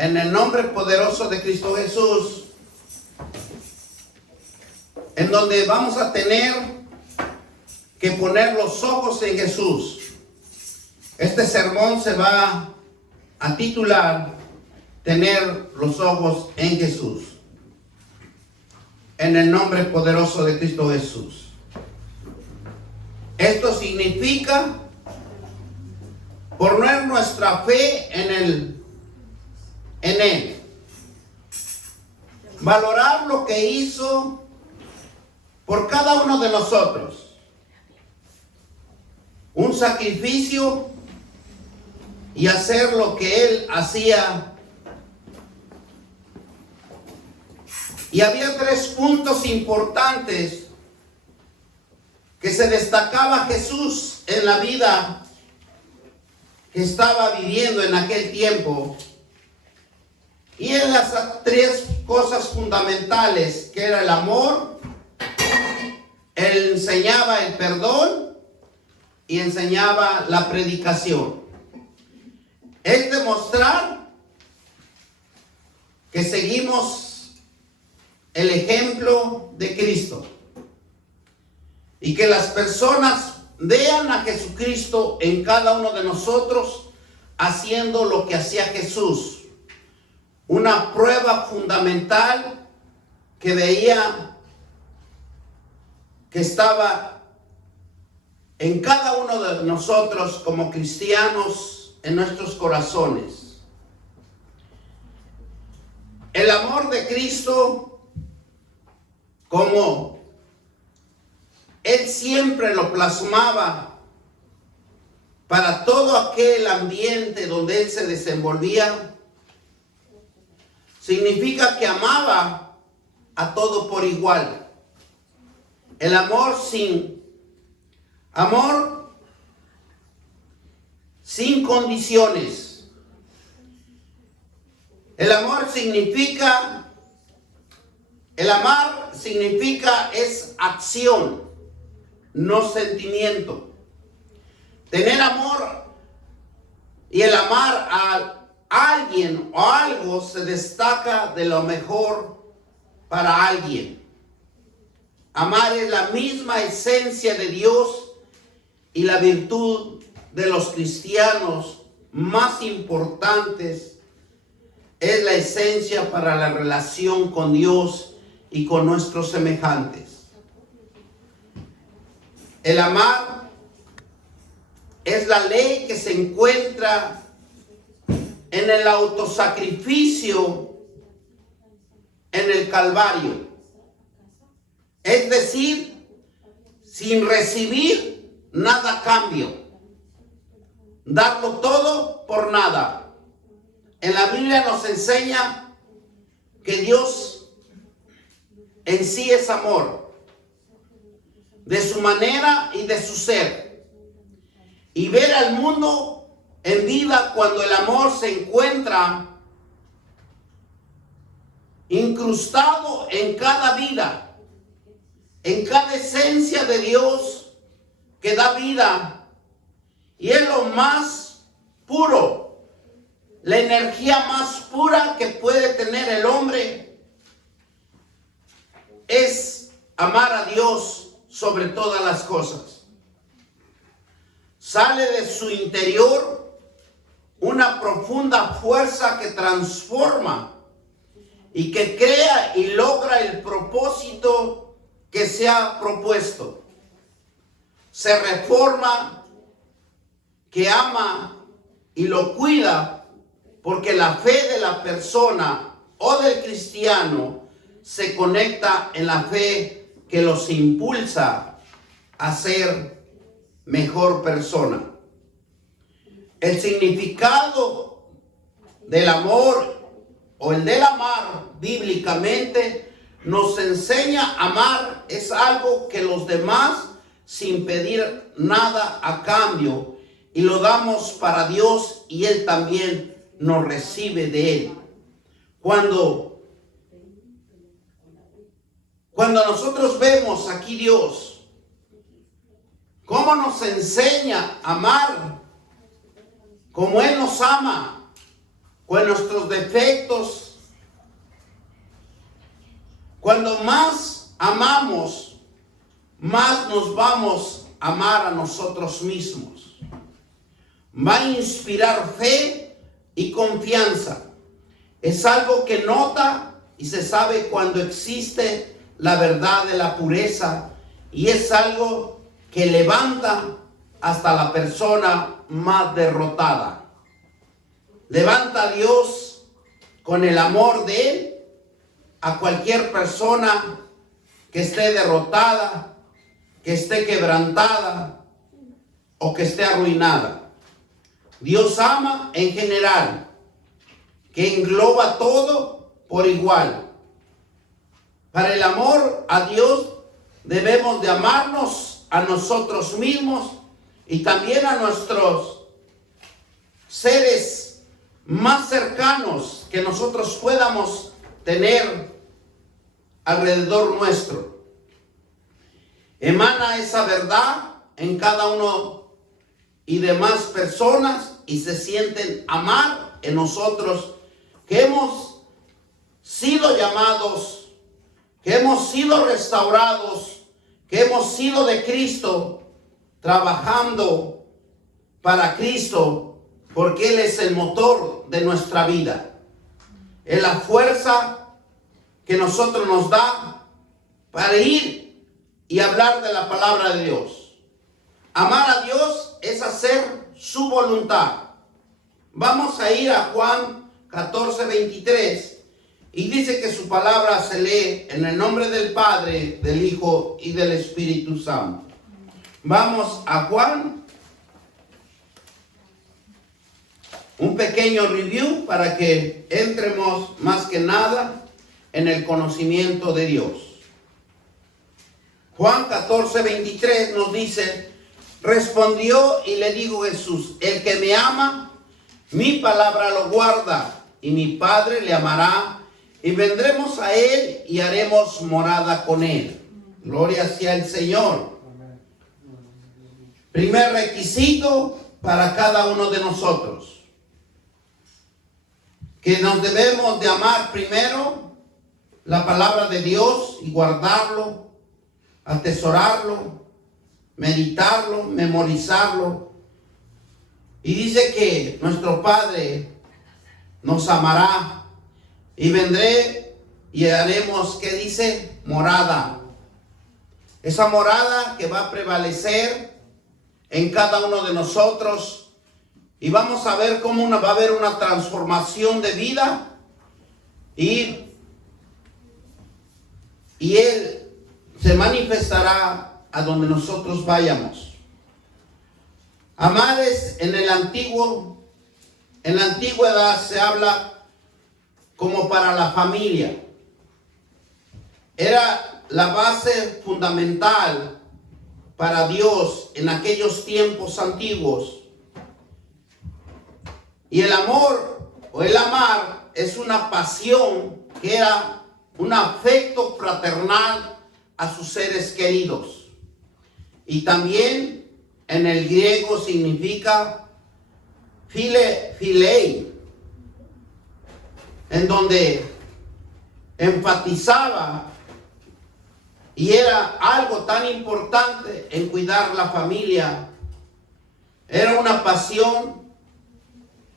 En el nombre poderoso de Cristo Jesús, en donde vamos a tener que poner los ojos en Jesús. Este sermón se va a titular Tener los ojos en Jesús. En el nombre poderoso de Cristo Jesús. Esto significa poner nuestra fe en Él. Valorar lo que hizo por cada uno de nosotros. Un sacrificio y hacer lo que Él hacía. Y había 3 puntos importantes que se destacaba Jesús en la vida que estaba viviendo en aquel tiempo. Y en las 3 cosas fundamentales, que era el amor, Él enseñaba el perdón y enseñaba la predicación. Es demostrar que seguimos el ejemplo de Cristo y que las personas vean a Jesucristo en cada uno de nosotros haciendo lo que hacía Jesús. Una prueba fundamental que veía que estaba en cada uno de nosotros como cristianos en nuestros corazones. El amor de Cristo, como Él siempre lo plasmaba para todo aquel ambiente donde Él se desenvolvía, significa que amaba a todo por igual. El amor sin condiciones. El amar significa es acción, no sentimiento. Tener amor y el amar a alguien o algo se destaca de lo mejor para alguien. Amar es la misma esencia de Dios y la virtud de los cristianos más importantes es la esencia para la relación con Dios y con nuestros semejantes. El amar es la ley que se encuentra en el autosacrificio en el Calvario. Es decir, sin recibir nada a cambio. Darlo todo por nada. En la Biblia nos enseña que Dios en sí es amor, de su manera y de su ser. Y ver al mundo en vida cuando el amor se encuentra incrustado en cada vida, en cada esencia de Dios que da vida. Y es lo más puro, la energía más pura que puede tener el hombre es amar a Dios sobre todas las cosas. Sale de su interior una profunda fuerza que transforma y que crea y logra el propósito que se ha propuesto. Se reforma, que ama y lo cuida, porque la fe de la persona o del cristiano se conecta en la fe que los impulsa a ser mejor persona. El significado del amor o el del amar bíblicamente nos enseña a amar es algo que los demás sin pedir nada a cambio y lo damos para Dios y Él también nos recibe de Él. Cuando nosotros vemos aquí Dios, cómo nos enseña a amar como Él nos ama, con nuestros defectos. Cuando más amamos, más nos vamos a amar a nosotros mismos. Va a inspirar fe y confianza. Es algo que nota y se sabe cuando existe la verdad de la pureza, y es algo que levanta hasta la persona más derrotada. Levanta a Dios con el amor de Él a cualquier persona que esté derrotada, que esté quebrantada o que esté arruinada. Dios ama en general, que engloba todo por igual. Para el amor a Dios debemos de amarnos a nosotros mismos y también a nuestros seres más cercanos que nosotros podamos tener alrededor nuestro. Emana esa verdad en cada uno y demás personas y se sienten amar en nosotros, que hemos sido llamados, que hemos sido restaurados, que hemos sido de Cristo, trabajando para Cristo, porque Él es el motor de nuestra vida. Es la fuerza que nosotros nos da para ir y hablar de la palabra de Dios. Amar a Dios es hacer su voluntad. Vamos a ir a Juan 14:23 y dice que su palabra se lee en el nombre del Padre, del Hijo y del Espíritu Santo. Vamos a Juan. Un pequeño review para que entremos más que nada en el conocimiento de Dios. Juan 14:23 nos dice: respondió y le dijo Jesús: el que me ama, mi palabra lo guarda, y mi Padre le amará, y vendremos a él y haremos morada con él. Gloria sea el Señor. Primer requisito para cada uno de nosotros, que nos debemos de amar primero la palabra de Dios y guardarlo, atesorarlo, meditarlo, memorizarlo. Y dice que nuestro Padre nos amará y vendré y haremos, ¿qué dice? Morada. Esa morada que va a prevalecer en cada uno de nosotros, y vamos a ver cómo va a haber una transformación de vida y Él se manifestará a donde nosotros vayamos. Amar es en la antigüedad se habla como para la familia. Era la base fundamental para Dios en aquellos tiempos antiguos. Y el amor o el amar es una pasión que era un afecto fraternal a sus seres queridos. Y también en el griego significa philei, en donde enfatizaba y era algo tan importante en cuidar la familia. Era una pasión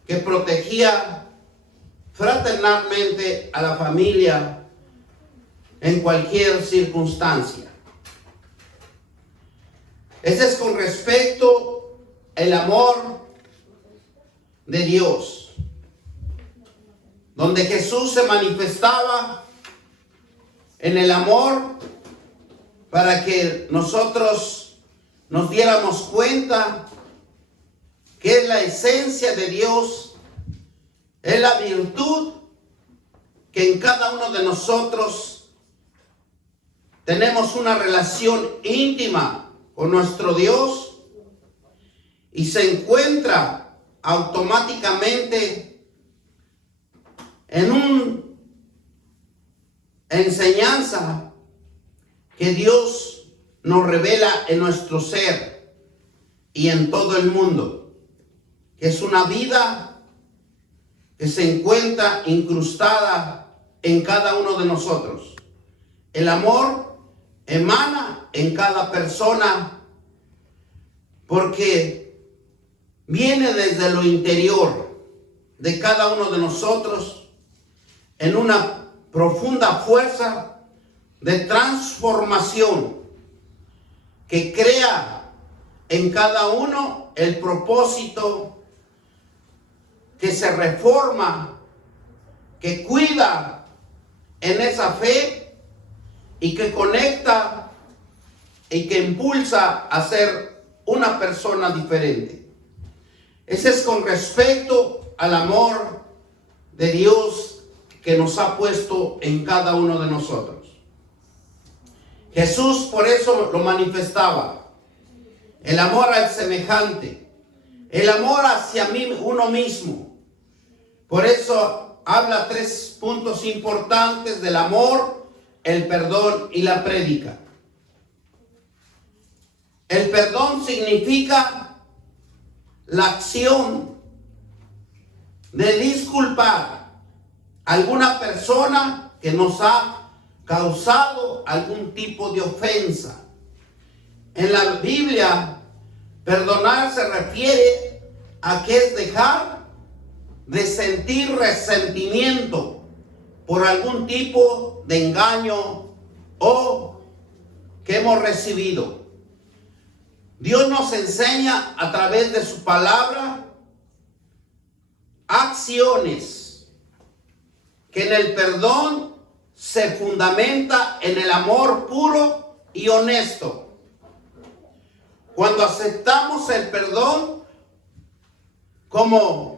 que protegía fraternalmente a la familia en cualquier circunstancia. Ese es con respecto al amor de Dios, donde Jesús se manifestaba en el amor para que nosotros nos diéramos cuenta que es la esencia de Dios, es la virtud que en cada uno de nosotros tenemos una relación íntima con nuestro Dios y se encuentra automáticamente en una enseñanza que Dios nos revela en nuestro ser y en todo el mundo, que es una vida que se encuentra incrustada en cada uno de nosotros. El amor emana en cada persona porque viene desde lo interior de cada uno de nosotros en una profunda fuerza de transformación que crea en cada uno el propósito, que se reforma, que cuida en esa fe y que conecta y que impulsa a ser una persona diferente. Ese es con respecto al amor de Dios que nos ha puesto en cada uno de nosotros. Jesús por eso lo manifestaba. El amor al semejante, el amor hacia uno mismo. Por eso habla 3 puntos importantes del amor, el perdón y la prédica. El perdón significa la acción de disculpar a alguna persona que nos ha causado algún tipo de ofensa. En la Biblia, perdonar se refiere a que es dejar de sentir resentimiento por algún tipo de engaño o que hemos recibido. Dios nos enseña a través de su palabra acciones que en el perdón se fundamenta en el amor puro y honesto. Cuando aceptamos el perdón como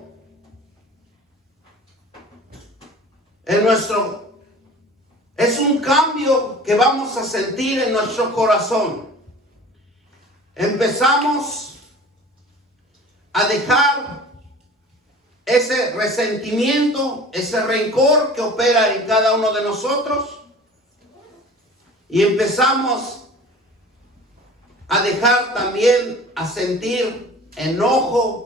es un cambio que vamos a sentir en nuestro corazón. Empezamos a dejar ese resentimiento, ese rencor que opera en cada uno de nosotros y empezamos a dejar también a sentir enojo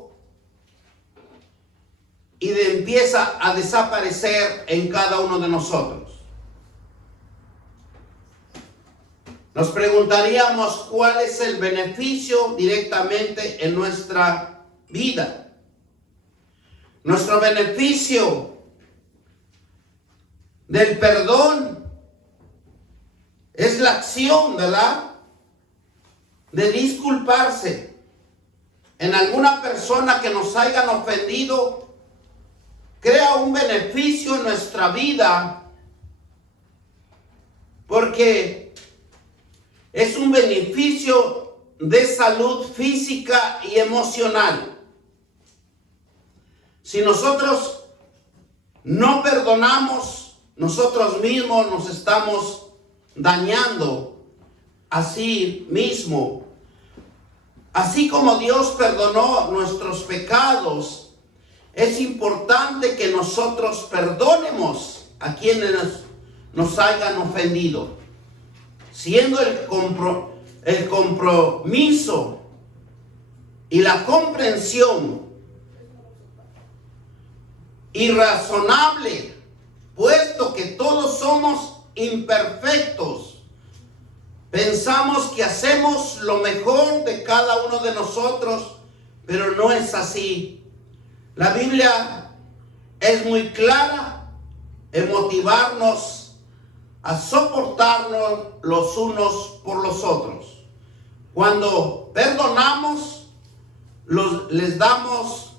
y empieza a desaparecer en cada uno de nosotros. Nos preguntaríamos cuál es el beneficio directamente en nuestra vida. Nuestro beneficio del perdón es la acción, ¿verdad?, de disculparse en alguna persona que nos hayan ofendido. Crea un beneficio en nuestra vida porque es un beneficio de salud física y emocional. Si nosotros no perdonamos, nosotros mismos nos estamos dañando a sí mismo. Así como Dios perdonó nuestros pecados, es importante que nosotros perdonemos a quienes nos hayan ofendido, siendo el compromiso y la comprensión irrazonable, puesto que todos somos imperfectos. Pensamos que hacemos lo mejor de cada uno de nosotros, pero no es así. La Biblia es muy clara en motivarnos a soportarnos los unos por los otros. Cuando perdonamos, les damos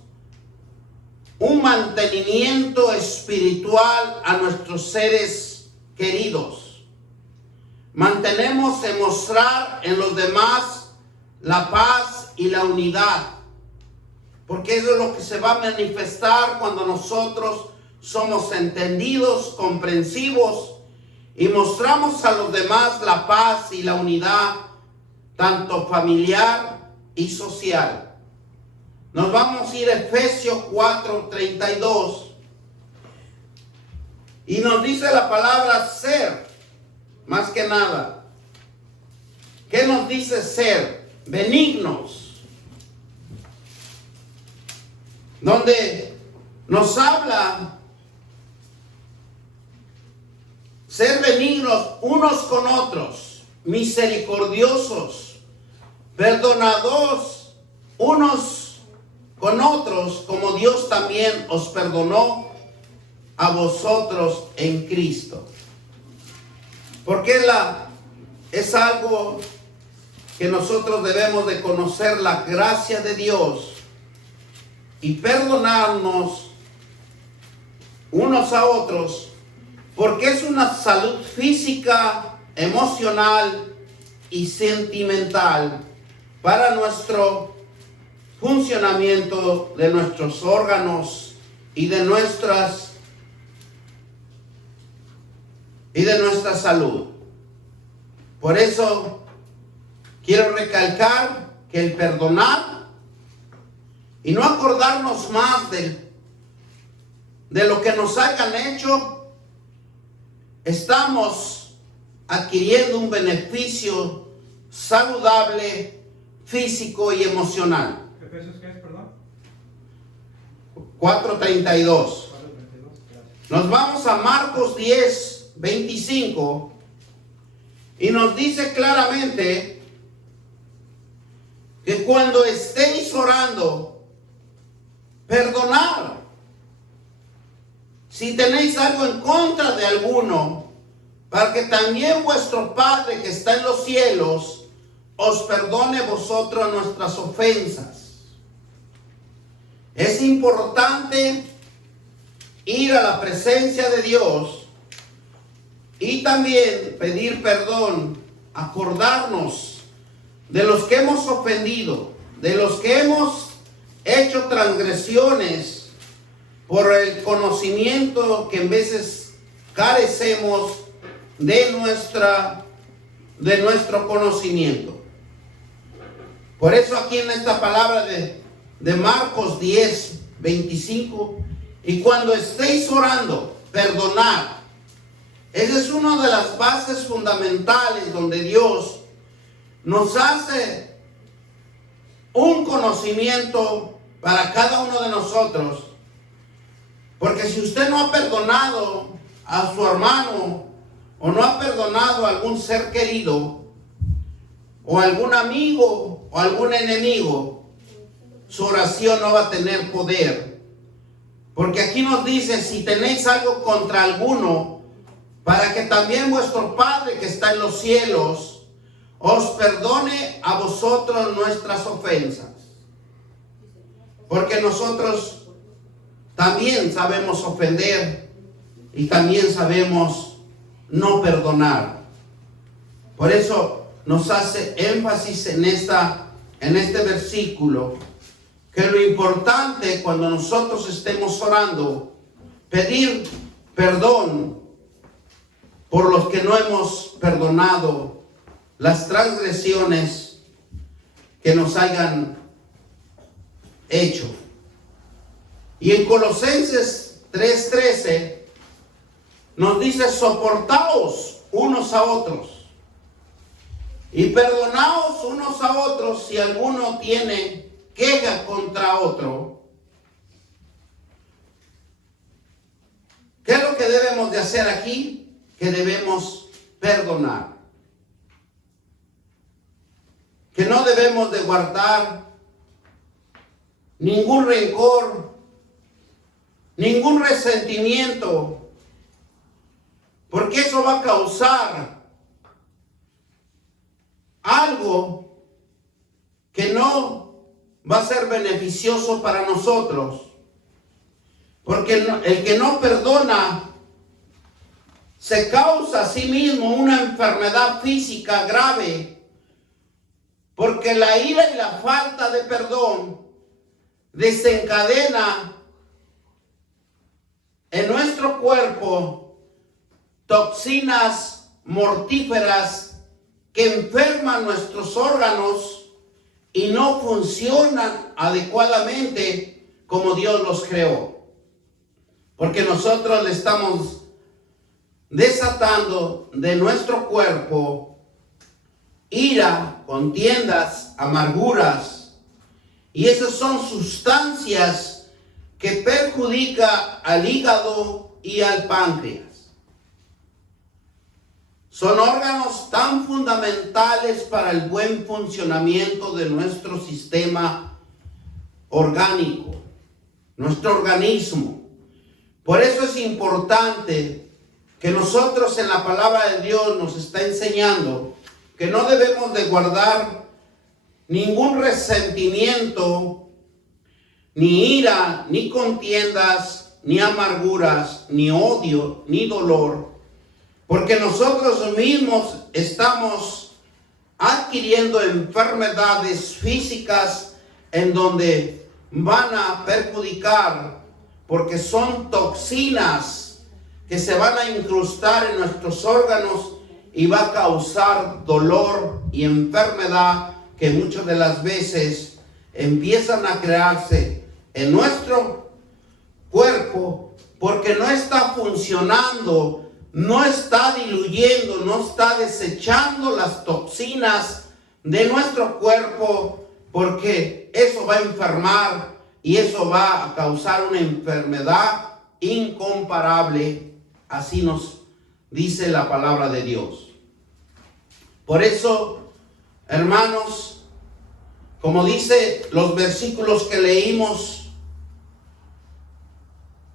un mantenimiento espiritual a nuestros seres queridos. Mantenemos en mostrar en los demás la paz y la unidad, porque eso es lo que se va a manifestar cuando nosotros somos entendidos, comprensivos y mostramos a los demás la paz y la unidad, tanto familiar y social. Nos vamos a ir a Efesios 4:32 y nos dice la palabra ser, más que nada. ¿Qué nos dice ser? Benignos. Donde nos habla ser benignos unos con otros, misericordiosos, perdonados unos con otros, como Dios también os perdonó a vosotros en Cristo. Porque es algo que nosotros debemos de conocer, la gracia de Dios y perdonarnos unos a otros, porque es una salud física, emocional y sentimental para nuestro funcionamiento de nuestros órganos y de nuestra salud. Por eso quiero recalcar que el perdonar y no acordarnos más de lo que nos hayan hecho, estamos adquiriendo un beneficio saludable, físico y emocional. ¿Efesios qué es, perdón? 4:32. 4:32, gracias. Nos vamos a Marcos 10:25 y nos dice claramente que cuando estéis orando, perdonad. Si tenéis algo en contra de alguno, para que también vuestro Padre que está en los cielos os perdone vosotros nuestras ofensas. Es importante ir a la presencia de Dios y también pedir perdón, acordarnos de los que hemos ofendido, de los que hemos hecho transgresiones por el conocimiento que en veces carecemos de nuestro conocimiento. Por eso aquí en esta palabra de Marcos 10:25, y cuando estéis orando, perdonad. Esa es una de las bases fundamentales donde Dios nos hace un conocimiento para cada uno de nosotros. Porque si usted no ha perdonado a su hermano o no ha perdonado a algún ser querido o algún amigo o algún enemigo, su oración no va a tener poder. Porque aquí nos dice, si tenéis algo contra alguno, para que también vuestro Padre que está en los cielos os perdone a vosotros nuestras ofensas. Porque nosotros también sabemos ofender y también sabemos no perdonar. Por eso nos hace énfasis en este versículo, que lo importante cuando nosotros estemos orando, pedir perdón por los que no hemos perdonado, las transgresiones que nos hayan hecho. Y en Colosenses 3:13 nos dice, soportaos unos a otros y perdonaos unos a otros si alguno tiene queja contra otro. ¿Qué es lo que debemos de hacer aquí? Que debemos perdonar. Que no debemos de guardar ningún rencor, ningún resentimiento, porque eso va a causar algo que no va a ser beneficioso para nosotros. Porque el que no perdona se causa a sí mismo una enfermedad física grave, porque la ira y la falta de perdón desencadena en nuestro cuerpo toxinas mortíferas que enferman nuestros órganos y no funcionan adecuadamente como Dios los creó. Porque nosotros le estamos desatando de nuestro cuerpo ira, contiendas, amarguras. Y esas son sustancias que perjudica al hígado y al páncreas. Son órganos tan fundamentales para el buen funcionamiento de nuestro sistema orgánico, nuestro organismo. Por eso es importante que nosotros en la palabra de Dios nos está enseñando que no debemos de guardar ningún resentimiento, ni ira, ni contiendas, ni amarguras, ni odio, ni dolor, porque nosotros mismos estamos adquiriendo enfermedades físicas en donde van a perjudicar, porque son toxinas que se van a incrustar en nuestros órganos y va a causar dolor y enfermedad que muchas de las veces empiezan a crearse en nuestro cuerpo porque no está funcionando, no está diluyendo, no está desechando las toxinas de nuestro cuerpo, porque eso va a enfermar y eso va a causar una enfermedad incomparable. Así nos dice la palabra de Dios. Por eso, hermanos, como dice los versículos que leímos,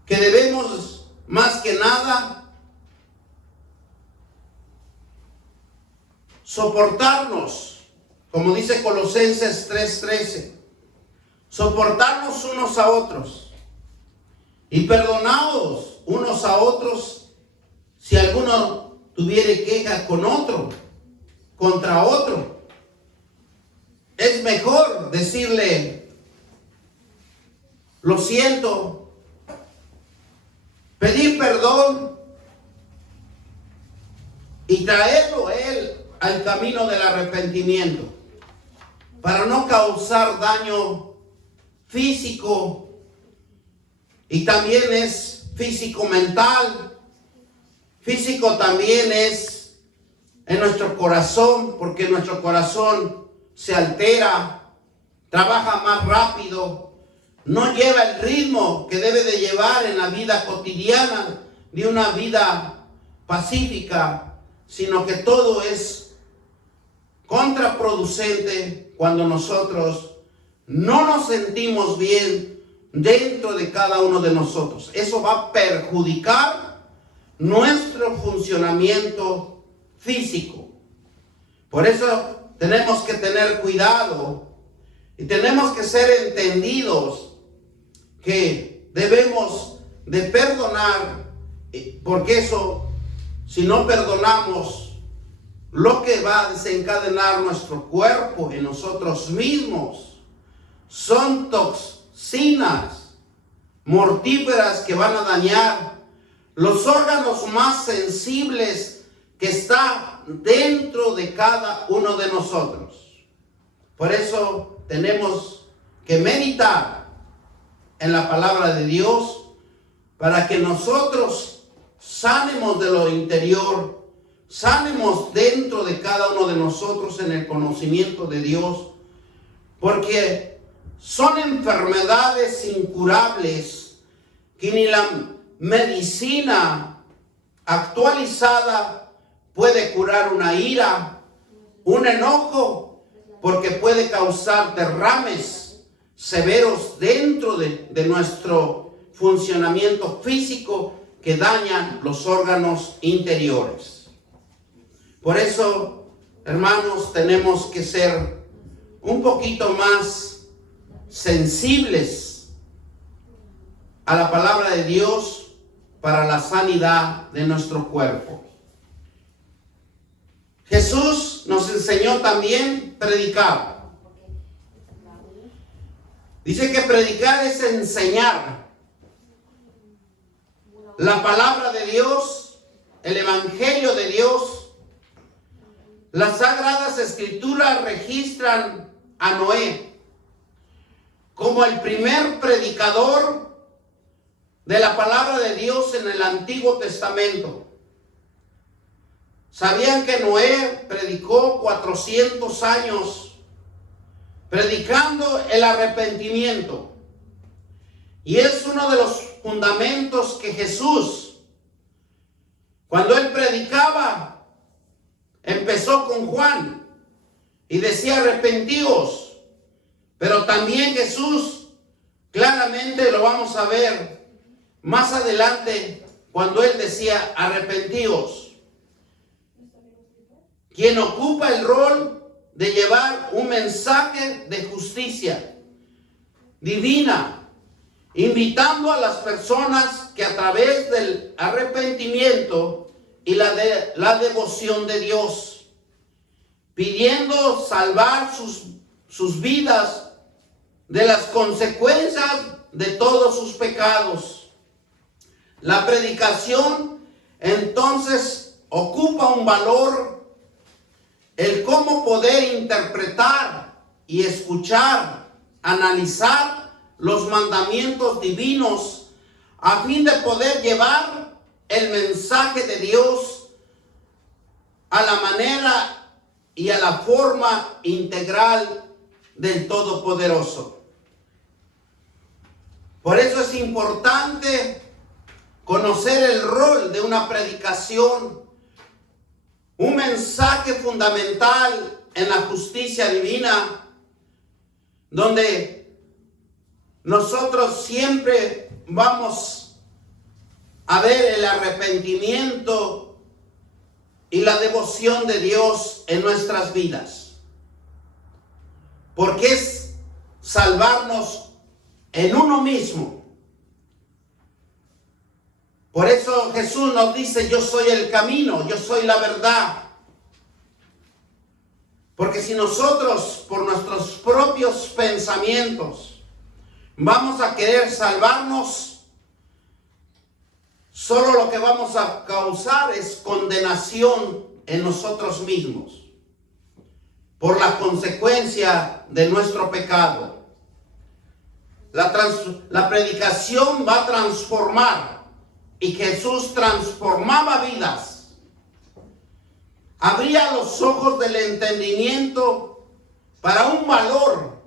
que debemos más que nada soportarnos, como dice Colosenses 3:13, soportarnos unos a otros y perdonaos unos a otros si alguno tuviere queja contra otro. Es mejor decirle, lo siento, pedir perdón y traerlo a él al camino del arrepentimiento para no causar daño físico, y también es físico mental. Físico también es en nuestro corazón, porque nuestro corazón se altera, trabaja más rápido, no lleva el ritmo que debe de llevar en la vida cotidiana de una vida pacífica, sino que todo es contraproducente cuando nosotros no nos sentimos bien dentro de cada uno de nosotros. Eso va a perjudicar nuestro funcionamiento físico. Por eso tenemos que tener cuidado y tenemos que ser entendidos que debemos de perdonar, porque eso, si no perdonamos, lo que va a desencadenar nuestro cuerpo en nosotros mismos son toxinas mortíferas que van a dañar los órganos más sensibles que están dentro de cada uno de nosotros. Por eso tenemos que meditar en la palabra de Dios para que nosotros sanemos de lo interior, sanemos dentro de cada uno de nosotros en el conocimiento de Dios, porque son enfermedades incurables que ni la medicina actualizada puede curar. Una ira, un enojo, porque puede causar derrames severos dentro de nuestro funcionamiento físico que dañan los órganos interiores. Por eso, hermanos, tenemos que ser un poquito más sensibles a la palabra de Dios para la sanidad de nuestro cuerpo. Jesús nos enseñó también predicar. Dice que predicar es enseñar. La palabra de Dios, el evangelio de Dios. Las sagradas escrituras registran a Noé como el primer predicador de la palabra de Dios en el Antiguo Testamento. ¿Sabían que Noé predicó 400 años predicando el arrepentimiento? Y es uno de los fundamentos que Jesús, cuando él predicaba, empezó con Juan y decía arrepentíos. Pero también Jesús, claramente lo vamos a ver más adelante, cuando él decía arrepentíos. Quien ocupa el rol de llevar un mensaje de justicia divina, invitando a las personas que a través del arrepentimiento y la devoción de Dios, pidiendo salvar sus vidas de las consecuencias de todos sus pecados. La predicación entonces ocupa un valor, el cómo poder interpretar y escuchar, analizar los mandamientos divinos a fin de poder llevar el mensaje de Dios a la manera y a la forma integral del Todopoderoso. Por eso es importante conocer el rol de una predicación, un mensaje fundamental en la justicia divina, donde nosotros siempre vamos a ver el arrepentimiento y la devoción de Dios en nuestras vidas. Porque es salvarnos en uno mismo. Por eso Jesús nos dice, yo soy el camino, yo soy la verdad. Porque si nosotros, por nuestros propios pensamientos, vamos a querer salvarnos, solo lo que vamos a causar es condenación en nosotros mismos, por la consecuencia de nuestro pecado. La predicación va a transformar. Y Jesús transformaba vidas. Abría los ojos del entendimiento para un valor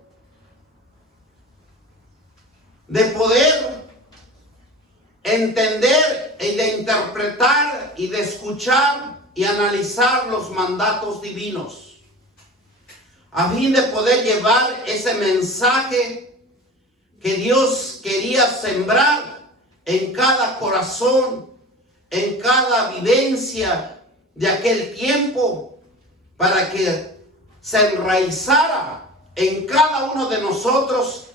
de poder entender y de interpretar y de escuchar y analizar los mandatos divinos, a fin de poder llevar ese mensaje que Dios quería sembrar en cada corazón, en cada vivencia de aquel tiempo, para que se enraizara en cada uno de nosotros,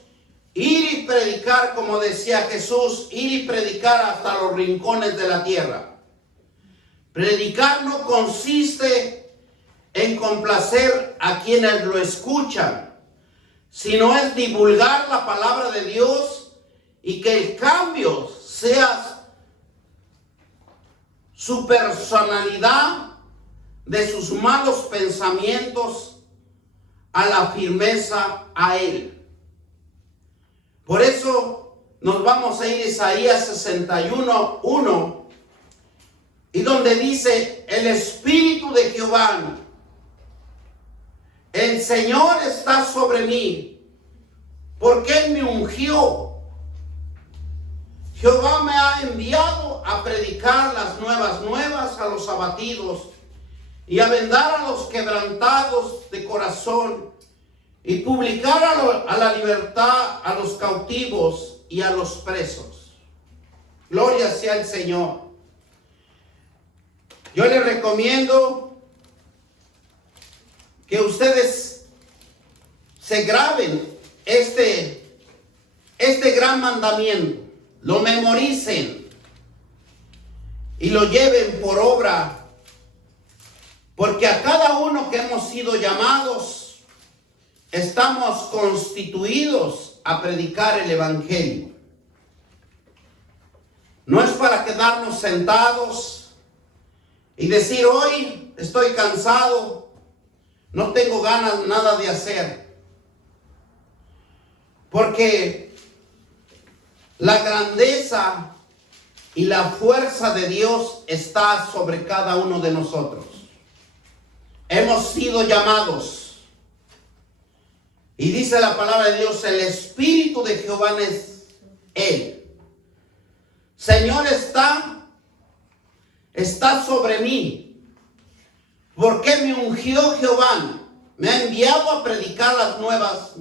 ir y predicar, como decía Jesús, ir y predicar hasta los rincones de la tierra. Predicar no consiste en complacer a quienes lo escuchan, sino es divulgar la palabra de Dios y que el cambio sea su personalidad de sus malos pensamientos a la firmeza a Él. Por eso nos vamos a ir a Isaías 61:1, y donde dice, el Espíritu de Jehová, el Señor está sobre mí, porque Él me ungió. Jehová me ha enviado a predicar las nuevas a los abatidos y a vendar a los quebrantados de corazón y publicar a la libertad a los cautivos y a los presos. Gloria sea al Señor. Yo les recomiendo que ustedes se graben este gran mandamiento, lo memoricen y lo lleven por obra, porque a cada uno que hemos sido llamados, estamos constituidos a predicar el Evangelio. No es para quedarnos sentados y decir, hoy estoy cansado, no tengo ganas nada de hacer. Porque la grandeza y la fuerza de Dios está sobre cada uno de nosotros. Hemos sido llamados. Y dice la palabra de Dios, el Espíritu de Jehová él. Señor, está sobre mí, porque me ungió Jehová, me ha enviado a predicar las nuevas,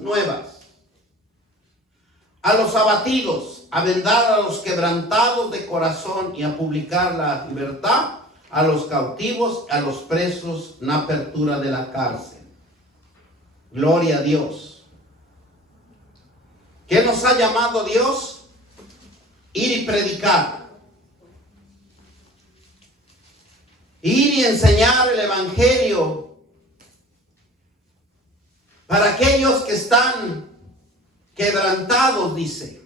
a los abatidos, a vendar a los quebrantados de corazón y a publicar la libertad a los cautivos, a los presos en apertura de la cárcel. Gloria a Dios. ¿Qué nos ha llamado Dios? Ir y predicar. Ir y enseñar el evangelio para aquellos que están quebrantados, dice.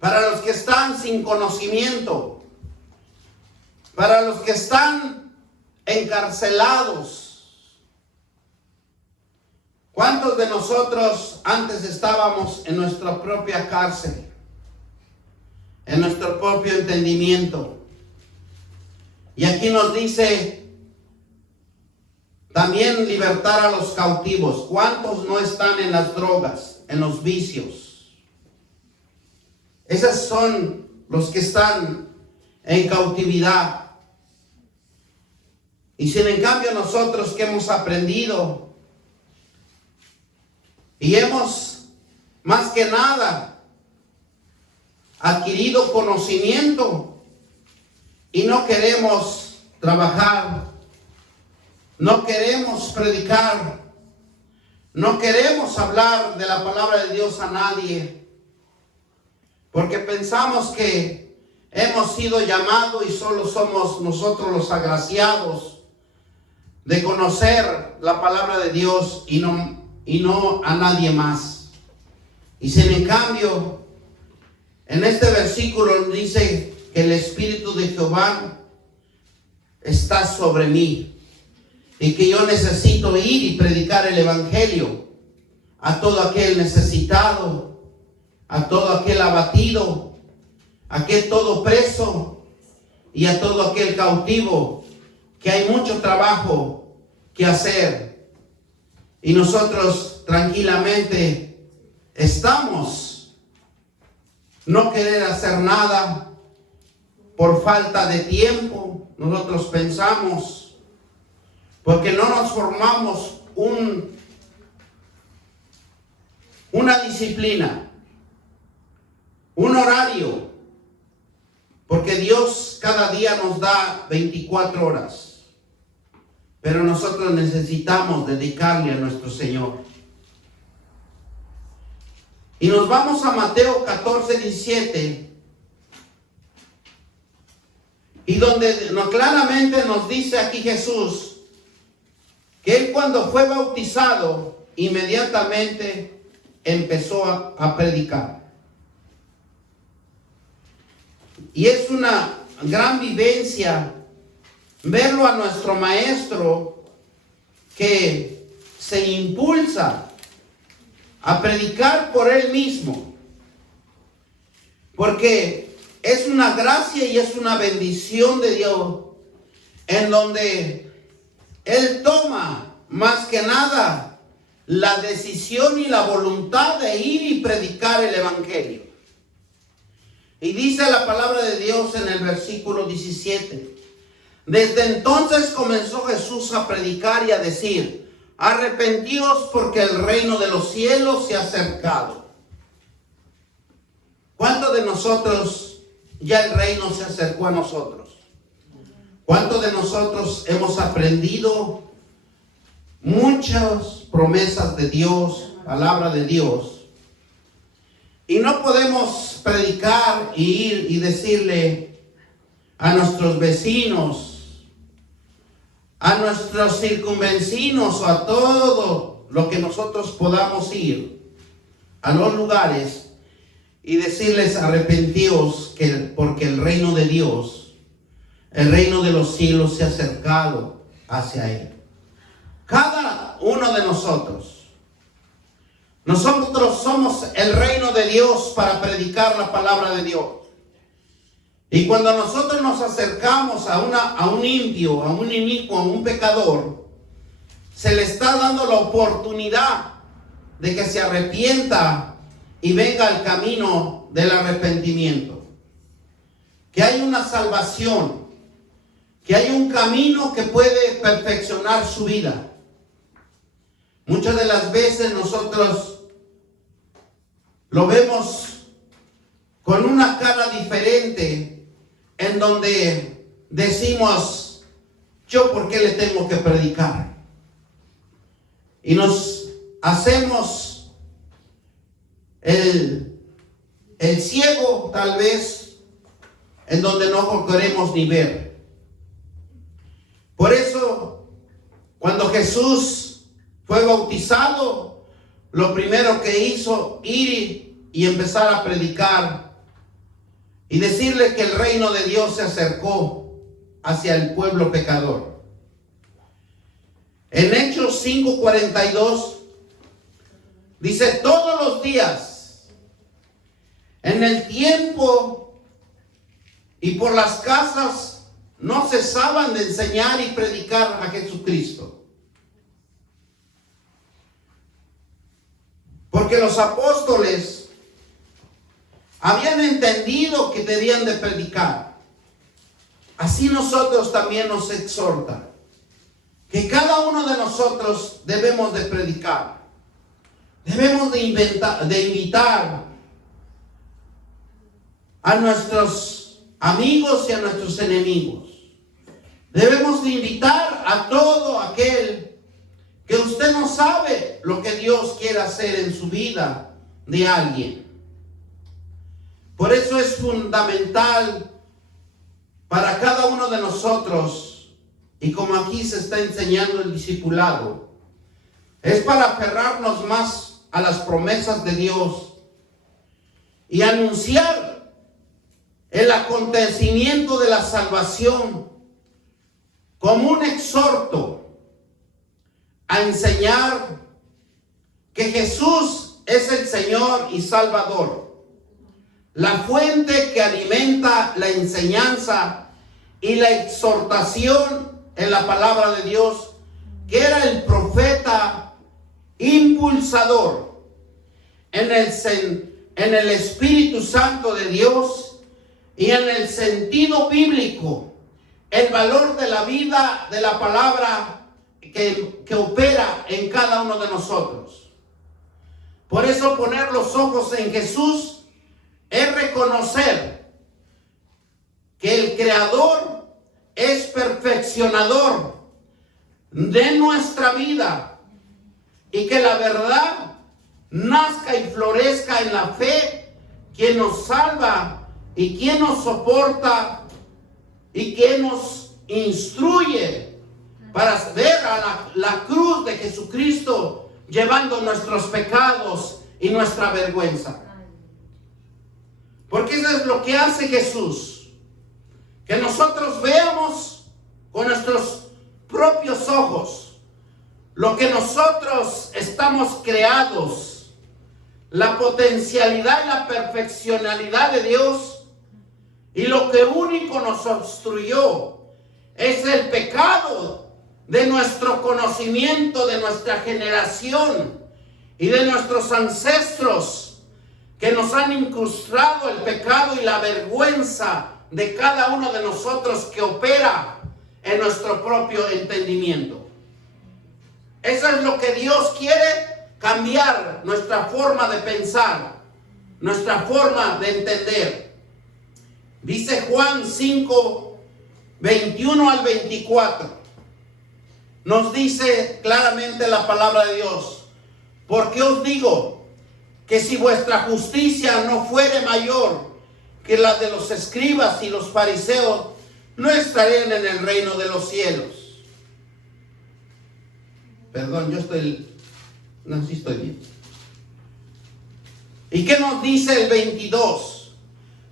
Para los que están sin conocimiento. Para los que están encarcelados. ¿Cuántos de nosotros antes estábamos en nuestra propia cárcel? En nuestro propio entendimiento. Y aquí nos dice también libertar a los cautivos. ¿Cuántos no están en las drogas, en los vicios? Esos son los que están en cautividad. Y sin en cambio nosotros que hemos aprendido y hemos más que nada adquirido conocimiento y no queremos trabajar, no queremos predicar, no queremos hablar de la palabra de Dios a nadie, porque pensamos que hemos sido llamados y solo somos nosotros los agraciados de conocer la palabra de Dios y no a nadie más. Y sin en cambio, en este versículo dice que el Espíritu de Jehová está sobre mí y que yo necesito ir y predicar el evangelio a todo aquel necesitado, a todo aquel abatido, a aquel todo preso y a todo aquel cautivo, que hay mucho trabajo que hacer y nosotros tranquilamente estamos no querer hacer nada por falta de tiempo. Nosotros pensamos porque no nos formamos una disciplina, un horario, porque Dios cada día nos da 24 horas. Pero nosotros necesitamos dedicarle a nuestro Señor. Y nos vamos a Mateo 14:17. Y donde claramente nos dice aquí Jesús que Él cuando fue bautizado, inmediatamente empezó a predicar. Y es una gran vivencia verlo a nuestro maestro que se impulsa a predicar por él mismo, porque es una gracia y es una bendición de Dios en donde él toma más que nada la decisión y la voluntad de ir y predicar el evangelio. Y dice la palabra de Dios en el versículo 17: desde entonces comenzó Jesús a predicar y a decir: arrepentíos porque el reino de los cielos se ha acercado. ¿Cuántos de nosotros ya el reino se acercó a nosotros? ¿Cuántos de nosotros hemos aprendido muchas promesas de Dios, palabra de Dios? Y no podemos predicar y ir y decirle a nuestros vecinos, a nuestros circunvecinos o a todo lo que nosotros podamos ir a los lugares y decirles: arrepentíos porque el reino de Dios, el reino de los cielos se ha acercado hacia Él. Cada uno de nosotros somos el reino de Dios para predicar la palabra de Dios. Y cuando nosotros nos acercamos a un impío, a un inicuo, a un pecador, se le está dando la oportunidad de que se arrepienta y venga al camino del arrepentimiento, que hay una salvación, que hay un camino que puede perfeccionar su vida. Muchas de las veces nosotros lo vemos con una cara diferente, en donde decimos, ¿yo por qué le tengo que predicar? Y nos hacemos el ciego, tal vez, en donde no queremos ni ver. Por eso, cuando Jesús fue bautizado, lo primero que hizo, ir y empezar a predicar y decirle que el reino de Dios se acercó hacia el pueblo pecador. En Hechos 5:42 dice, todos los días, en el tiempo y por las casas, no cesaban de enseñar y predicar a Jesucristo. Porque los apóstoles habían entendido que debían de predicar. Así nosotros también nos exhorta que cada uno de nosotros debemos de predicar. Debemos de invitar a nuestros amigos y a nuestros enemigos. Debemos de invitar a todo aquel que usted no sabe lo que Dios quiere hacer en su vida de alguien. Por eso es fundamental para cada uno de nosotros, y como aquí se está enseñando el discipulado, es para aferrarnos más a las promesas de Dios y anunciar el acontecimiento de la salvación como un exhorto a enseñar que Jesús es el Señor y Salvador, la fuente que alimenta la enseñanza y la exhortación en la palabra de Dios, que era el profeta impulsador en el Espíritu Santo de Dios y en el sentido bíblico, el valor de la vida de la palabra que opera en cada uno de nosotros. Por eso poner los ojos en Jesús es reconocer que el Creador es perfeccionador de nuestra vida y que la verdad nazca y florezca en la fe, quien nos salva y quien nos soporta y quien nos instruye para ver a la cruz de Jesucristo llevando nuestros pecados y nuestra vergüenza. Porque eso es lo que hace Jesús, que nosotros veamos con nuestros propios ojos lo que nosotros estamos creados, la potencialidad y la perfeccionalidad de Dios, y lo que único nos obstruyó es el pecado de nuestro conocimiento, de nuestra generación y de nuestros ancestros, que nos han incrustado el pecado y la vergüenza de cada uno de nosotros que opera en nuestro propio entendimiento. Eso es lo que Dios quiere cambiar, nuestra forma de pensar, nuestra forma de entender. Dice Juan 5, 21 al 24. Nos dice claramente la palabra de Dios. Porque os digo que si vuestra justicia no fuere mayor que la de los escribas y los fariseos, no estarían en el reino de los cielos. Perdón, sí estoy bien. ¿Y qué nos dice el 22?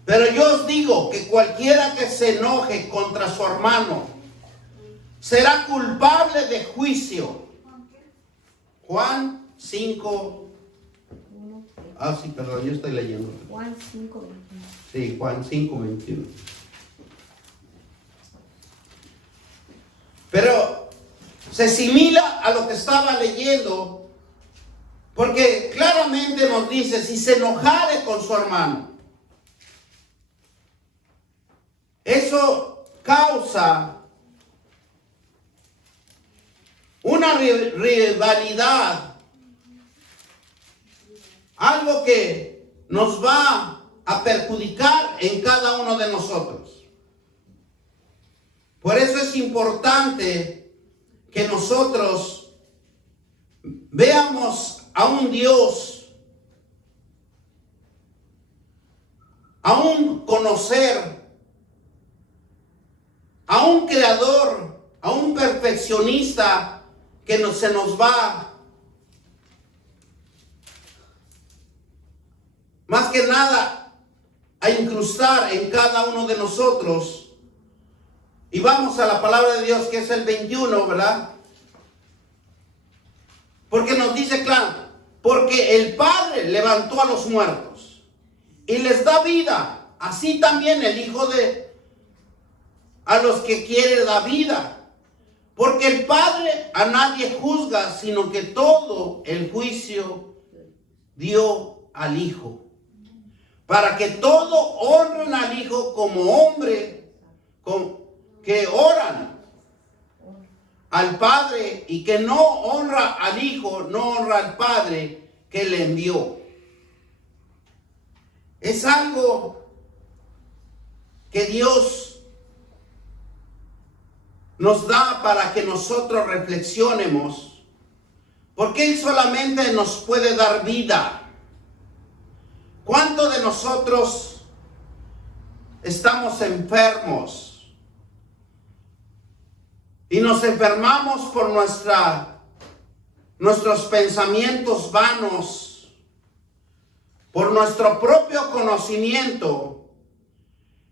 Pero yo os digo que cualquiera que se enoje contra su hermano será culpable de juicio. Juan 5. Sí, perdón, yo estoy leyendo. Juan 5, 21. Sí, Juan 5, 21. Pero se asimila a lo que estaba leyendo, porque claramente nos dice, si se enojare con su hermano, eso causa una rivalidad, algo que nos va a perjudicar en cada uno de nosotros. Por eso es importante que nosotros veamos a un Dios, a un conocer, a un creador, a un perfeccionista que se nos va más que nada a incrustar en cada uno de nosotros. Y vamos a la palabra de Dios, que es el 21, ¿verdad? Porque nos dice claro, porque el Padre levantó a los muertos y les da vida, así también el Hijo a los que quiere da vida. Porque el Padre a nadie juzga, sino que todo el juicio dio al Hijo, para que todo honren al Hijo como hombre, que oran al Padre, y que no honra al Hijo, no honra al Padre que le envió. Es algo que Dios nos da para que nosotros reflexionemos, porque Él solamente nos puede dar vida. ¿Cuántos de nosotros estamos enfermos? Y nos enfermamos por nuestros pensamientos vanos, por nuestro propio conocimiento.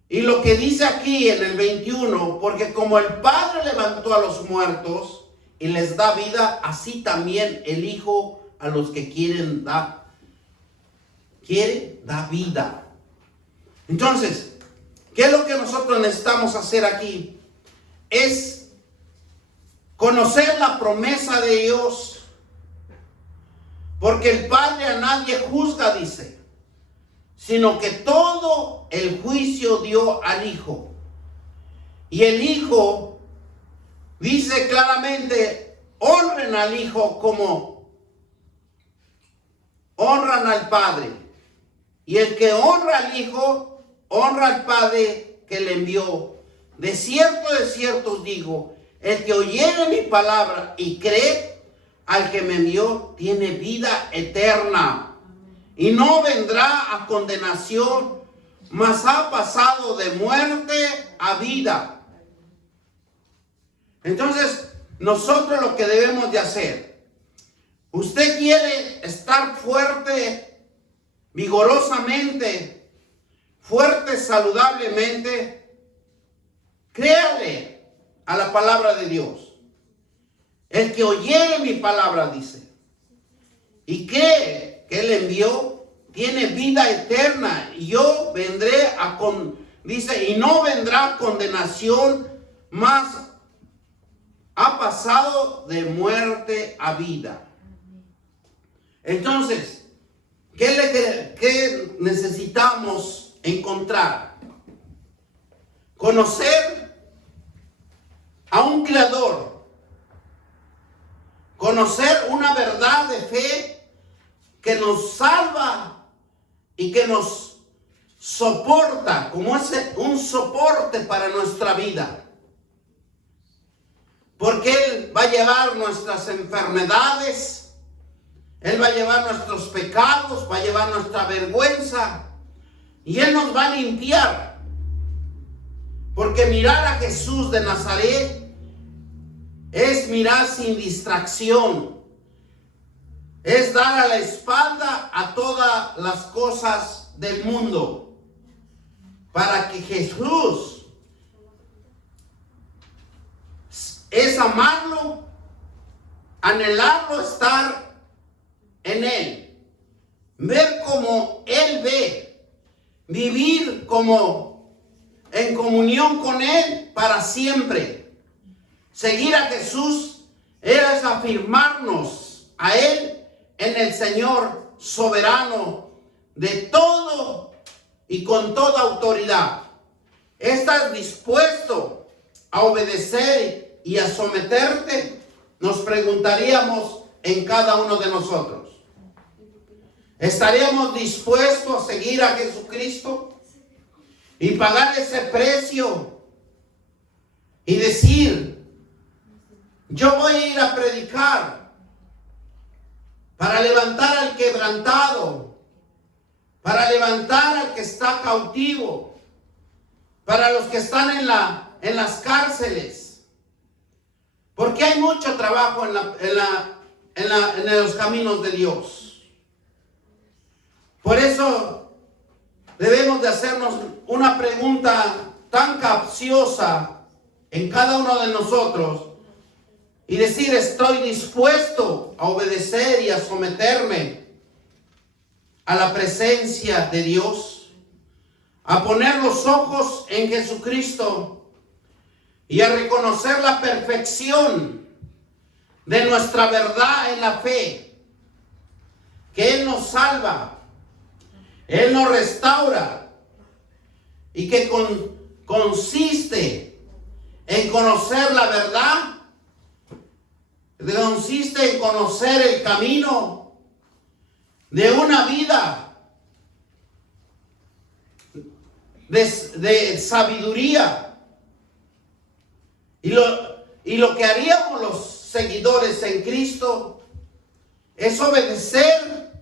Y lo que dice aquí en el 21, porque como el Padre levantó a los muertos y les da vida, así también el Hijo a los que da vida. Entonces, ¿qué es lo que nosotros necesitamos hacer aquí? Es conocer la promesa de Dios, porque el Padre a nadie juzga, dice, sino que todo el juicio dio al Hijo. Y el Hijo dice claramente, honren al Hijo como honran al Padre. Y el que honra al Hijo, honra al Padre que le envió. De cierto os digo, el que oyere mi palabra y cree al que me envió, tiene vida eterna. Y no vendrá a condenación, mas ha pasado de muerte a vida. Entonces, nosotros lo que debemos de hacer, usted quiere estar fuerte, vigorosamente, fuerte, saludablemente, créale a la palabra de Dios. El que oyere mi palabra, dice, y cree que Él envió, tiene vida eterna. Y yo vendré dice, y no vendrá condenación, mas ha pasado de muerte a vida. Entonces, ¿qué necesitamos encontrar? Conocer a un creador, conocer una verdad de fe que nos salva y que nos soporta, como es un soporte para nuestra vida. Porque Él va a llevar nuestras enfermedades, Él va a llevar nuestros pecados, va a llevar nuestra vergüenza, y Él nos va a limpiar. Porque mirar a Jesús de Nazaret es mirar sin distracción. Es dar a la espalda a todas las cosas del mundo, para que Jesús es amarlo, anhelarlo, estar en Él, ver como Él ve, vivir como en comunión con Él para siempre. Seguir a Jesús es afirmarnos a Él en el Señor soberano de todo y con toda autoridad. ¿estás dispuesto a obedecer y a someterte? Nos preguntaríamos en cada uno de nosotros. ¿Estaríamos dispuestos a seguir a Jesucristo y pagar ese precio y decir, yo voy a ir a predicar para levantar al quebrantado, para levantar al que está cautivo, para los que están en las cárceles? Porque hay mucho trabajo en los caminos de Dios. Por eso debemos de hacernos una pregunta tan capciosa en cada uno de nosotros y decir, ¿estoy dispuesto a obedecer y a someterme a la presencia de Dios? A poner los ojos en Jesucristo y a reconocer la perfección de nuestra verdad en la fe, que Él nos salva, Él nos restaura y que consiste en conocer la verdad, consiste en conocer el camino de una vida de sabiduría. Y lo que haríamos los seguidores en Cristo es obedecer,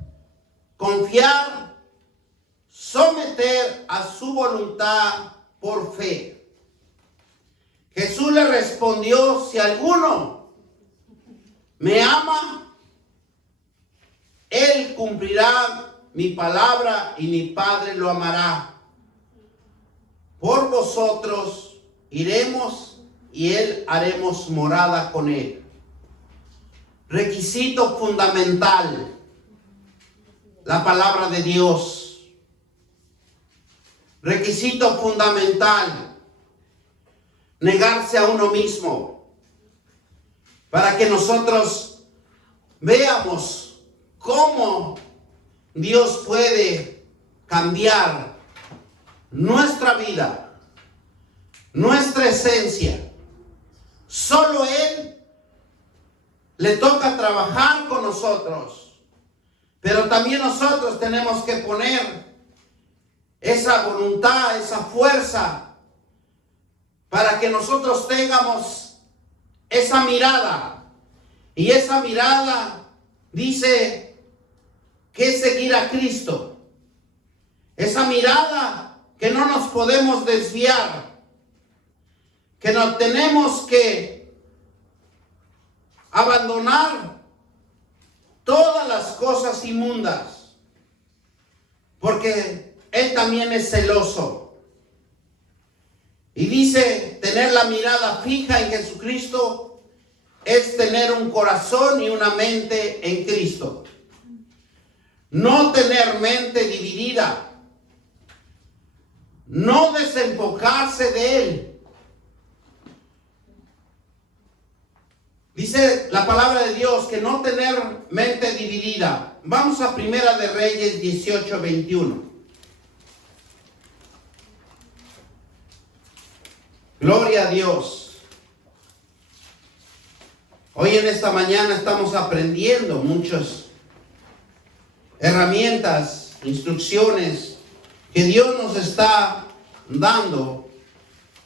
confiar, someter a su voluntad por fe. Jesús le respondió, si alguno me ama, Él cumplirá mi palabra y mi Padre lo amará. Por vosotros iremos y Él haremos morada con Él. Requisito fundamental, la palabra de Dios. Requisito fundamental, negarse a uno mismo, para que nosotros veamos cómo Dios puede cambiar nuestra vida, nuestra esencia. Solo Él le toca trabajar con nosotros, pero también nosotros tenemos que poner esa voluntad, esa fuerza, para que nosotros tengamos esa mirada. Y esa mirada dice que es seguir a Cristo. Esa mirada que no nos podemos desviar, que no tenemos que abandonar todas las cosas inmundas, porque Él también es celoso. Y dice, tener la mirada fija en Jesucristo es tener un corazón y una mente en Cristo. No tener mente dividida. No desenfocarse de Él. Dice la palabra de Dios que no tener mente dividida. Vamos a Primera de Reyes 18:21. Gloria a Dios. Hoy en esta mañana estamos aprendiendo muchas herramientas, instrucciones que Dios nos está dando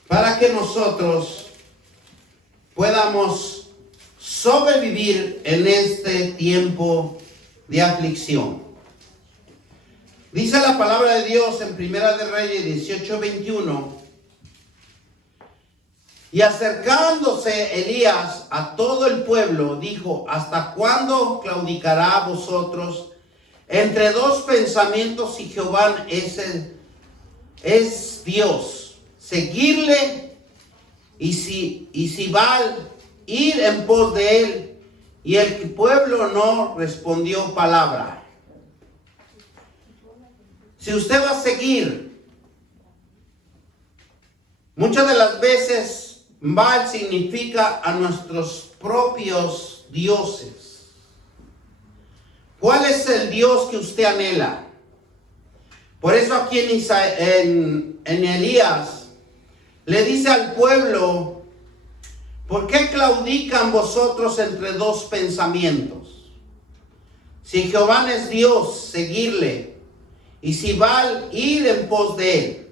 para que nosotros podamos sobrevivir en este tiempo de aflicción. Dice la palabra de Dios en Primera de Reyes 18:21. Y acercándose Elías a todo el pueblo, dijo, ¿hasta cuándo claudicará a vosotros entre dos pensamientos? Y Jehová es Dios, seguirle y si Baal, ir en pos de él. Y el pueblo no respondió palabra. Si usted va a seguir, muchas de las veces Baal significa a nuestros propios dioses. ¿Cuál es el Dios que usted anhela? Por eso aquí en Elías le dice al pueblo: ¿por qué claudican vosotros entre dos pensamientos? Si Jehová es Dios, seguirle, y si Baal, ir en pos de él.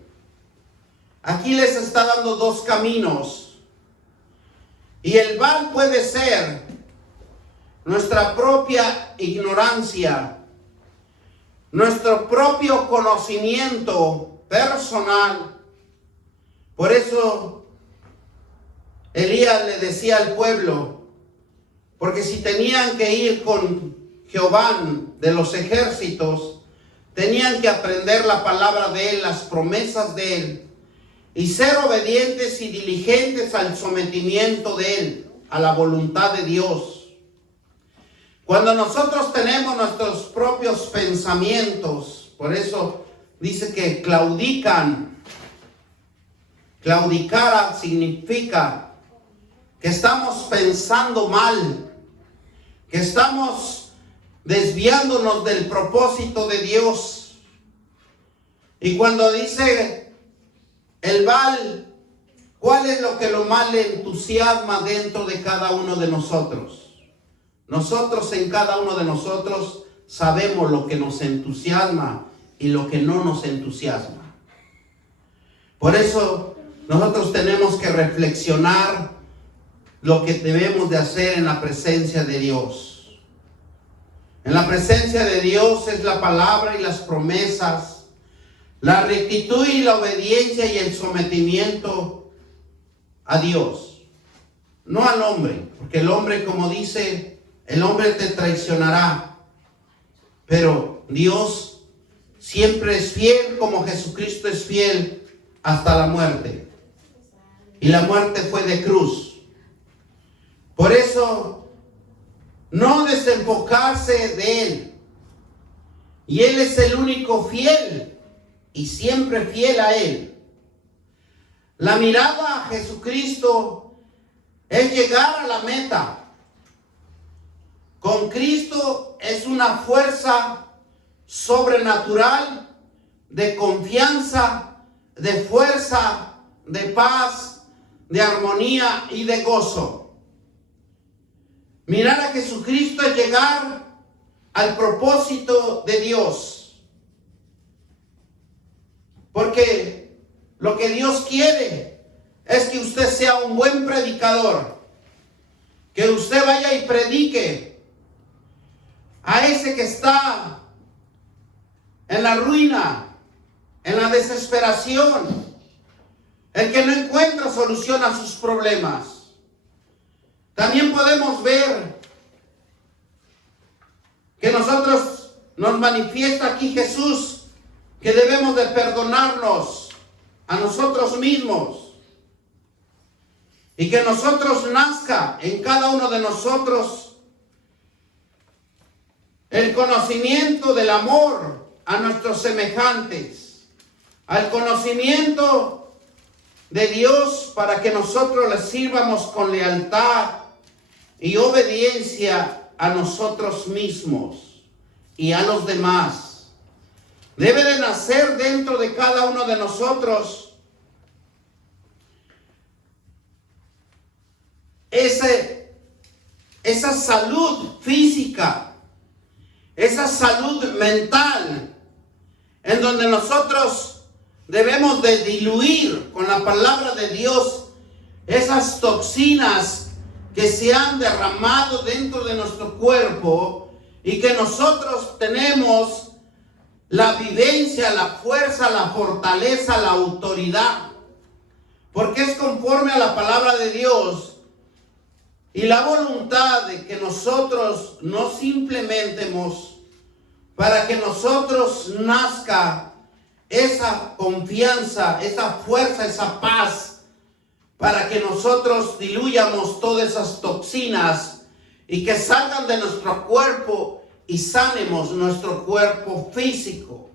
Aquí les está dando dos caminos. Y el Baal puede ser nuestra propia ignorancia, nuestro propio conocimiento personal. Por eso Elías le decía al pueblo, porque si tenían que ir con Jehová de los ejércitos, tenían que aprender la palabra de él, las promesas de él, y ser obedientes y diligentes al sometimiento de él, a la voluntad de Dios. Cuando nosotros tenemos nuestros propios pensamientos, por eso dice que claudican. Claudicar significa que estamos pensando mal, que estamos desviándonos del propósito de Dios. Y cuando dice el Baal, ¿cuál es lo que lo más le entusiasma dentro de cada uno de nosotros? Nosotros en cada uno de nosotros sabemos lo que nos entusiasma y lo que no nos entusiasma. Por eso nosotros tenemos que reflexionar lo que debemos de hacer en la presencia de Dios. En la presencia de Dios es la palabra y las promesas, la rectitud y la obediencia y el sometimiento a Dios, no al hombre, porque el hombre, como dice, el hombre te traicionará, pero Dios siempre es fiel, como Jesucristo es fiel hasta la muerte, y la muerte fue de cruz. Por eso, no desenfocarse de Él, y Él es el único fiel, y siempre fiel a Él. La mirada a Jesucristo es llegar a la meta. Con Cristo es una fuerza sobrenatural de confianza, de fuerza, de paz, de armonía y de gozo. Mirar a Jesucristo es llegar al propósito de Dios. Porque lo que Dios quiere es que usted sea un buen predicador. Que usted vaya y predique a ese que está en la ruina, en la desesperación, el que no encuentra solución a sus problemas. También podemos ver que nos manifiesta aquí Jesús que debemos de perdonarnos a nosotros mismos y que nosotros nazca en cada uno de nosotros el conocimiento del amor a nuestros semejantes, al conocimiento de Dios, para que nosotros le sirvamos con lealtad y obediencia a nosotros mismos y a los demás. Debe de nacer dentro de cada uno de nosotros esa salud física, esa salud mental, en donde nosotros debemos de diluir con la palabra de Dios esas toxinas que se han derramado dentro de nuestro cuerpo, y que nosotros tenemos la vivencia, la fuerza, la fortaleza, la autoridad, porque es conforme a la palabra de Dios y la voluntad de que nosotros nos implementemos para que nosotros nazca esa confianza, esa fuerza, esa paz, para que nosotros diluyamos todas esas toxinas y que salgan de nuestro cuerpo y sanemos nuestro cuerpo físico.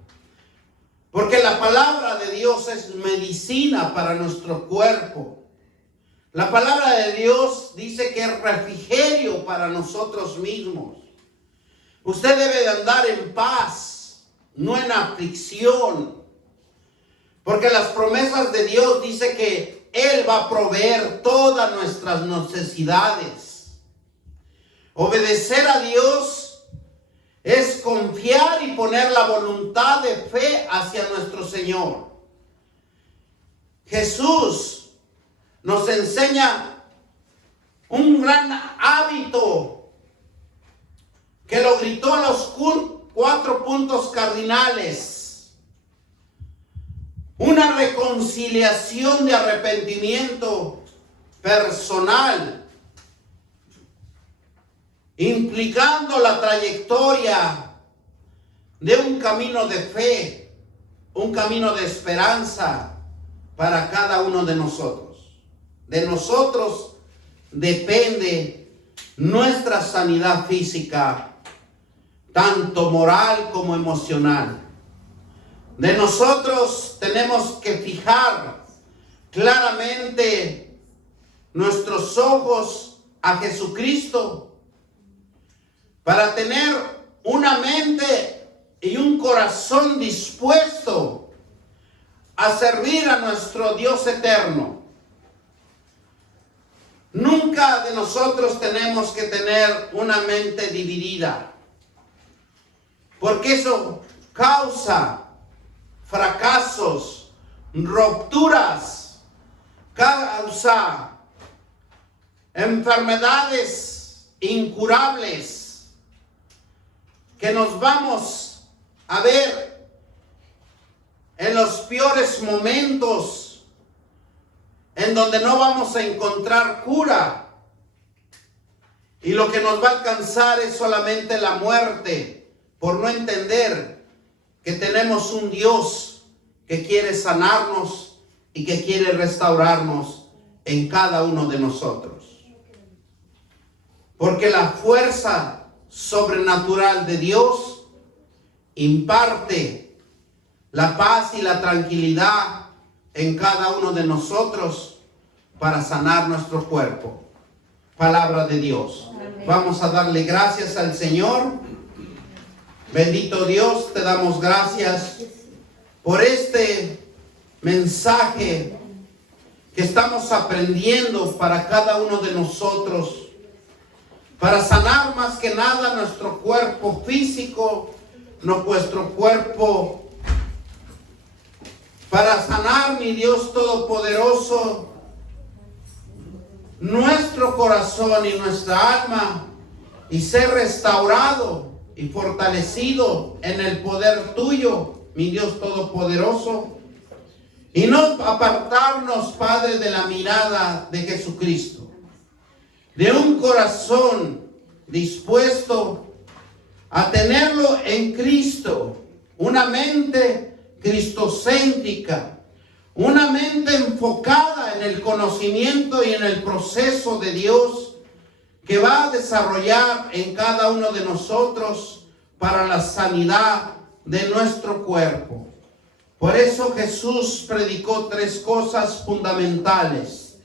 Porque la palabra de Dios es medicina para nuestro cuerpo. La palabra de Dios dice que es refrigerio para nosotros mismos. Usted debe de andar en paz, no en aflicción. Porque las promesas de Dios dice que Él va a proveer todas nuestras necesidades. Obedecer a Dios es confiar y poner la voluntad de fe hacia nuestro Señor. Jesús nos enseña un gran hábito que lo gritó a los 4 puntos cardinales. Una reconciliación de arrepentimiento personal, implicando la trayectoria de un camino de fe, un camino de esperanza para cada uno de nosotros. De nosotros depende nuestra sanidad física, tanto moral como emocional. De nosotros tenemos que fijar claramente nuestros ojos a Jesucristo para tener una mente y un corazón dispuesto a servir a nuestro Dios eterno. Nunca de nosotros tenemos que tener una mente dividida, porque eso causa fracasos, rupturas, causa enfermedades incurables que nos vamos a ver en los peores momentos, en donde no vamos a encontrar cura, y lo que nos va a alcanzar es solamente la muerte, por no entender que tenemos un Dios que quiere sanarnos y que quiere restaurarnos en cada uno de nosotros. Porque la fuerza sobrenatural de Dios imparte la paz y la tranquilidad en cada uno de nosotros para sanar nuestro cuerpo. Palabra de Dios. Amén. Vamos a darle gracias al Señor. Bendito Dios, te damos gracias por este mensaje que estamos aprendiendo para cada uno de nosotros, para sanar más que nada nuestro cuerpo físico, nuestro cuerpo, para sanar, mi Dios Todopoderoso, nuestro corazón y nuestra alma, y ser restaurado y fortalecido en el poder tuyo, mi Dios Todopoderoso, y no apartarnos, Padre, de la mirada de Jesucristo, de un corazón dispuesto a tenerlo en Cristo, una mente cristocéntrica, una mente enfocada en el conocimiento y en el proceso de Dios que va a desarrollar en cada uno de nosotros para la sanidad de nuestro cuerpo. Por eso Jesús predicó 3 cosas fundamentales: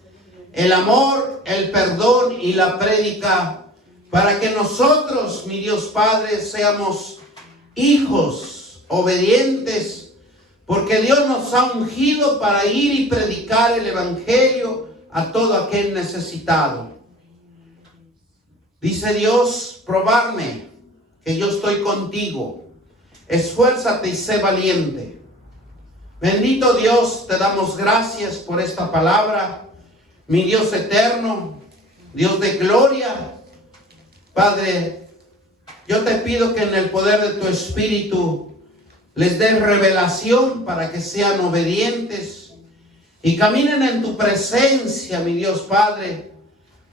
el amor, el perdón y la prédica, para que nosotros, mi Dios Padre, seamos hijos obedientes, porque Dios nos ha ungido para ir y predicar el evangelio a todo aquel necesitado. Dice Dios: probarme, que yo estoy contigo. Esfuérzate y sé valiente. Bendito Dios, te damos gracias por esta palabra. Mi Dios eterno, Dios de gloria. Padre, yo te pido que en el poder de tu Espíritu les des revelación para que sean obedientes y caminen en tu presencia, mi Dios Padre,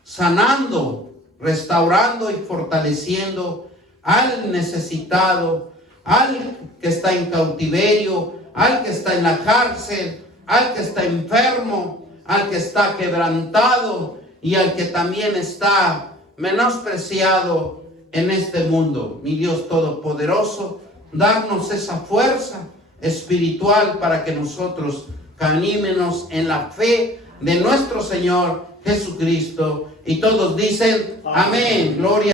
sanando, restaurando y fortaleciendo al necesitado, al que está en cautiverio, al que está en la cárcel, al que está enfermo, al que está quebrantado y al que también está menospreciado en este mundo. Mi Dios Todopoderoso, darnos esa fuerza espiritual para que nosotros caminemos en la fe de nuestro Señor Jesucristo. Y todos dicen amén. Gloria.